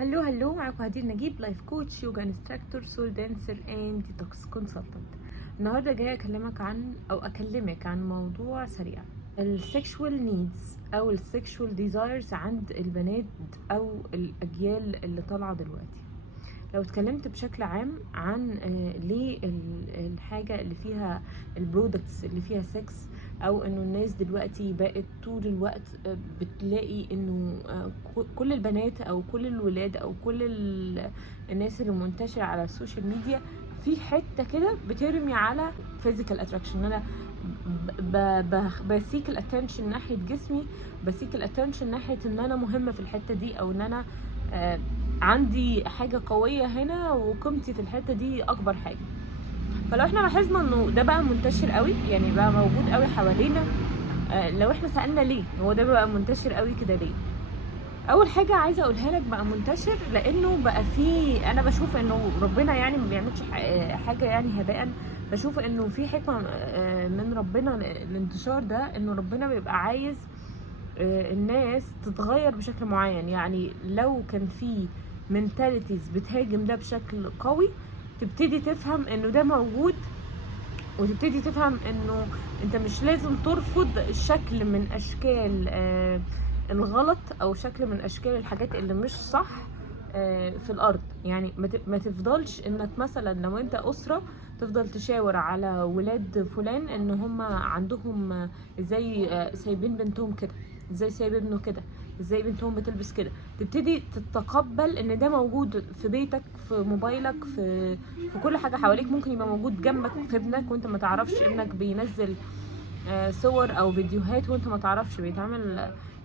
هلو معاكم هدير نجيب، لايف كوتش، يوجا انستراكتور، سول دانسر اند ديتوكس كونسلتنت. النهارده جايه اكلمك عن موضوع سريع: السكشوال نيدز او السكشوال ديزايرز عند البنات او الاجيال اللي طالعه دلوقتي. لو اتكلمت بشكل عام عن ليه الحاجه اللي فيها البرودكتس اللي فيها سكس، او انه الناس دلوقتي بقت طول الوقت بتلاقي انه كل البنات او كل الولاد او كل الناس اللي منتشره على السوشيال ميديا في حته كده بترمي على physical attraction. انا بسيك الاتنشن ناحيه جسمي، بسيك الاتنشن ناحيه ان انا مهمه في الحته دي، او ان انا عندي حاجه قويه هنا وقيمتي في الحته دي اكبر حاجه. فلو احنا لاحظنا انه ده بقى منتشر قوي، يعني بقى موجود قوي حوالينا، لو احنا سألنا ليه هو ده بقى منتشر قوي كده ليه، اول حاجه عايزه اقولها لك بقى منتشر لانه بقى في، انا بشوف انه ربنا يعني ما بيعملش حاجه يعني هباء. بشوف انه في حكمه من ربنا الانتشار ده، انه ربنا بيبقى عايز الناس تتغير بشكل معين. يعني لو كان في منتاليتيز بتهاجم ده بشكل قوي، تبتدي تفهم انه ده موجود، وتبتدي تفهم انه انت مش لازم ترفض شكل من اشكال الغلط، او شكل من اشكال الحاجات اللي مش صح في الارض. يعني ما تفضلش انك مثلا لو انت اسره تفضل تشاور على ولاد فلان ان هم عندهم ازاي سايبين بنتهم كده، ازاي سايب ابنه كده، ازاي بنتهم بتلبس كده. تبتدي تتقبل ان ده موجود في بيتك، في موبايلك، في كل حاجه حواليك. ممكن يبقى موجود جنبك في ابنك وانت ما تعرفش، ابنك بينزل صور او فيديوهات وانت ما تعرفش،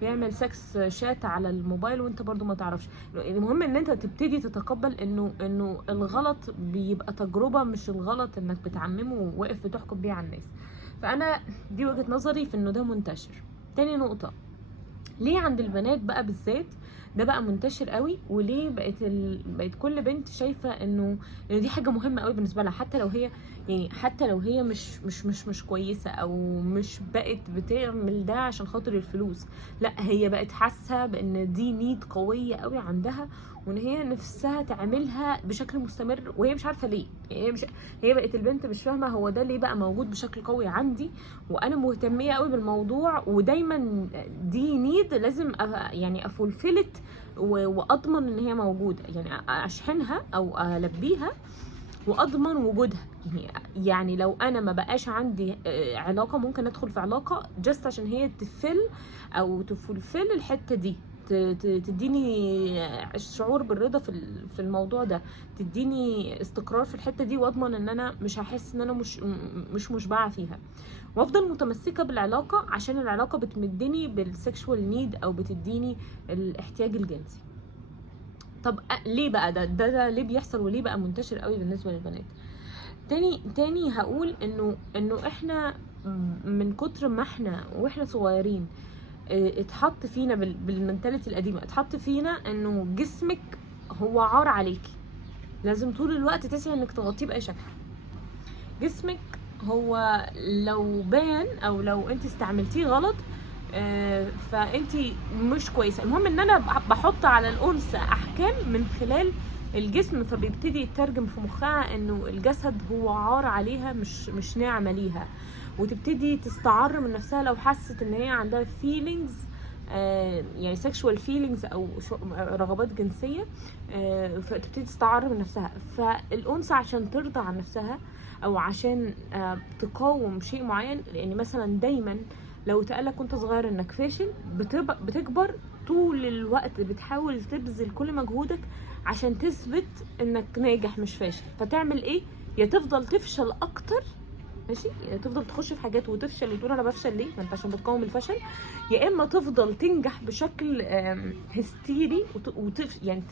بيعمل سكس شات على الموبايل وانت برضو ما تعرفش. المهم ان انت تبتدي تتقبل انه الغلط بيبقى تجربة، مش الغلط انك بتعممه وواقف بتحكم بيه على الناس. فانا دي وجهة نظري في انه ده منتشر. تاني نقطة: ليه عند البنات بقى بالذات ده بقى منتشر قوي؟ وليه بقت كل بنت شايفه انه دي حاجه مهمه قوي بالنسبه لها، حتى لو هي يعني حتى لو هي مش كويسه، او مش بقت بتعمل ده عشان خاطر الفلوس. لا، هي بقت حاسه بان دي نيد قويه قوي عندها، وان هي نفسها تعملها بشكل مستمر، وهي مش عارفه ليه. يعني هي بقت البنت مش فاهمه هو ده ليه بقى موجود بشكل قوي عندي، وانا مهتميه قوي بالموضوع، ودايما دي نيد لازم يعني افولفلت واضمن ان هي موجوده، يعني اشحنها او البيها واضمن وجودها. يعني لو انا ما بقاش عندي علاقه، ممكن ادخل في علاقه جست عشان هي تفل او تفولفل الحته دي، تديني شعور بالرضا في الموضوع ده، تديني استقرار في الحته دي، واضمن ان انا مش هحس ان انا مش مشبعه فيها، وافضل متمسكه بالعلاقه عشان العلاقه بتمدني بالسكشوال نيد او بتديني الاحتياج الجنسي. طب ليه بقى ده ليه بيحصل، وليه بقى منتشر قوي بالنسبه للبنات؟ تاني هقول انه احنا من كتر ما احنا واحنا صغيرين اتحط فينا بالمنتاليتي القديمه، اتحط فينا انه جسمك هو عار عليكي، لازم طول الوقت تسعي انك تغطيه باي شكل. جسمك هو لو بان او لو انت استعملتيه غلط فانت مش كويسه. المهم ان انا بحط على الانثى احكام من خلال الجسم، فبيبتدي يترجم في مخها انه الجسد هو عار عليها، مش نعمه ليها، وتبتدي تستعر من نفسها لو حست ان هي عندها feelings، يعني sexual feelings او رغبات جنسيه، فتبتدي تستعر من نفسها. فالانثى عشان ترضى عن نفسها او عشان تقاوم شيء معين، يعني مثلا دايما لو اتقالك وانت صغير انك فاشل، بتكبر طول الوقت بتحاول تبذل كل مجهودك عشان تثبت انك ناجح مش فاشل. فتعمل ايه؟ يا تفضل تفشل اكتر، ماشي، تفضل تخش في حاجات وتفشل وتقول انا بفشل ليه، ما انت عشان بتقاوم الفشل. يا اما تفضل تنجح بشكل هستيري يعني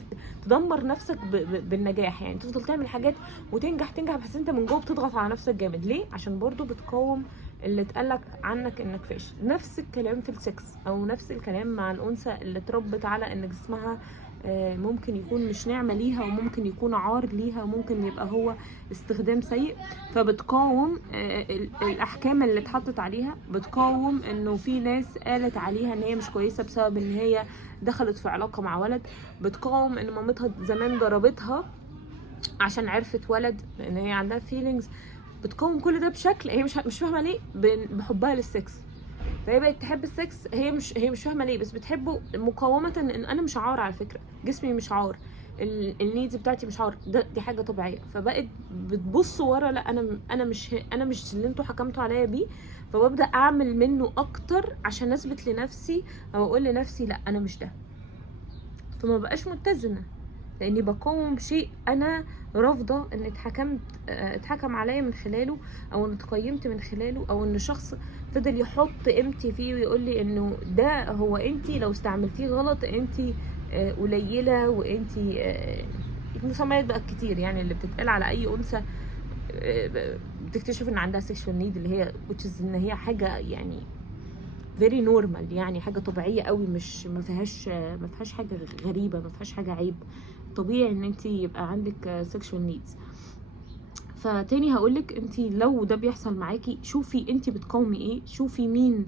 تدمر نفسك بالنجاح، يعني تفضل تعمل حاجات وتنجح بس انت من جوه بتضغط على نفسك جامد. ليه؟ عشان برضو بتقاوم اللي اتقالك عنك انك فاشل. نفس الكلام في السكس، او نفس الكلام مع الانثى اللي اتربت على ان جسمها ممكن يكون مش نعمة ليها، وممكن يكون عار ليها، وممكن يبقى هو استخدام سيء. فبتقاوم الأحكام اللي اتحطت عليها، بتقاوم انه في ناس قالت عليها ان هي مش كويسة بسبب ان هي دخلت في علاقة مع ولد، بتقاوم ان مامتها زمان ضربتها عشان عرفت ولد، لان هي عندها فيلينجز. بتقاوم كل ده بشكل هي مش فاهمة ليه، بحبها للسكس. فهي بقت تحب السكس، هي مش فاهمه ليه، بس بتحبه مقاومه ان انا مش عار، على فكره جسمي مش عار، النيدز بتاعتي مش عار، دي حاجه طبيعيه. فبقت بتبص ورا، لا انا مش اللي انتوا حكمتوا عليا بيه. فببدا اعمل منه اكتر عشان اثبت لنفسي او اقول لنفسي لا انا مش ده. فما بقاش متزنه، لاني بقاوم شيء انا رافضه ان اتحكم عليا من خلاله، او ان اتقيمت من خلاله، او ان شخص فضل يحط قيمتي فيه ويقول لي انه ده هو انتي لو استعملتيه غلط انتي قليله، وانتي المسميات بقى كتير يعني اللي بتتقال على اي انثى بتكتشف ان عندها سيكشوال نيد، اللي هي ان هي حاجه يعني very normal، يعني حاجه طبيعيه قوي، مش ما فيهاش حاجه غريبه، ما فيهاش حاجه عيب. طبيعي ان انت يبقى عندك sexual needs. فتاني هقولك، انت لو ده بيحصل معاكي شوفي انت بتقاومي ايه، شوفي مين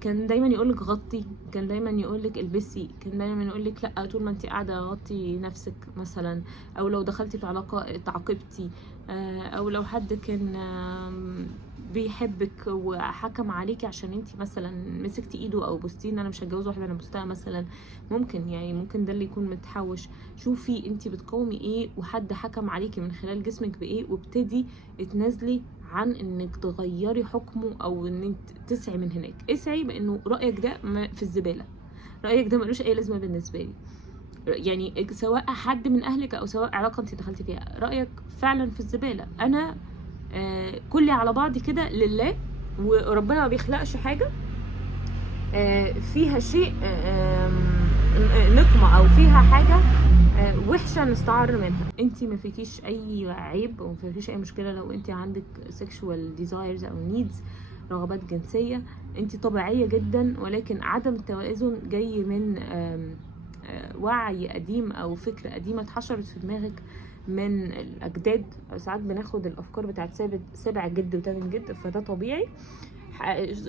كان دايما يقولك غطي، كان دايما يقولك البسي، كان دايما يقولك لا طول ما انت قاعده غطي نفسك مثلا، او لو دخلتي في علاقه تعاقبتي، او لو حد كان بيحبك وحكم عليكي عشان انت مثلا مسكتي ايده او بوستين، انا مش هتجوز واحده انا بوستها مثلا، ممكن ده اللي يكون متحوش. شوفي انت بتقاومي ايه، وحد حكم عليكي من خلال جسمك بايه، وابتدي اتنازلي عن انك تغيري حكمه، او ان انت تسعي من هناك. اسعي بانه رايك ده في الزباله، رايك ده ملوش اي لازمه بالنسبه لي. يعني سواء حد من اهلك او سواء علاقه انت دخلتي فيها، رايك فعلا في الزباله. انا كلي على بعضي كده لله، وربنا ما بيخلقش حاجه فيها شيء نقمه، او فيها حاجه وحشه نستعر منها. انت ما فيكيش اي عيب، وما فيكيش اي مشكله لو انت عندك sexual desires او needs، رغبات جنسيه. انت طبيعيه جدا، ولكن عدم التوازن جاي من وعي قديم او فكره قديمه اتحشرت في دماغك من الاجداد. ساعات بناخد الافكار بتاعت سابع جد وتامن جد، فده طبيعي.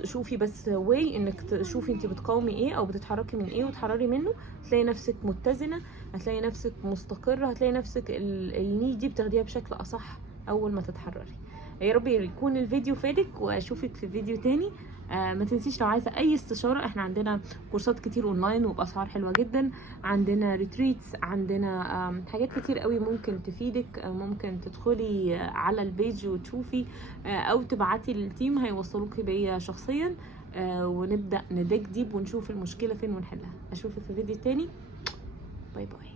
شوفي بس واي انك تشوفي انت بتقاومي ايه او بتتحركي من ايه وتحرري منه، هتلاقي نفسك متزنه، هتلاقي نفسك مستقره، هتلاقي نفسك النيد دي بتاخديها بشكل اصح اول ما تتحرري. يا رب يكون الفيديو فادك، واشوفك في فيديو تاني. ما تنسيش لو عايزه اي استشاره، احنا عندنا كورسات كتير اونلاين وباسعار حلوه جدا، عندنا ريتريتس، عندنا حاجات كتير قوي ممكن تفيدك. ممكن تدخلي على البيج وتشوفي، او تبعتي للتيم هيوصلوكي بيا شخصيا، ونبدا نديك ديب ونشوف المشكله فين ونحلها. اشوفك في فيديو تاني، باي باي.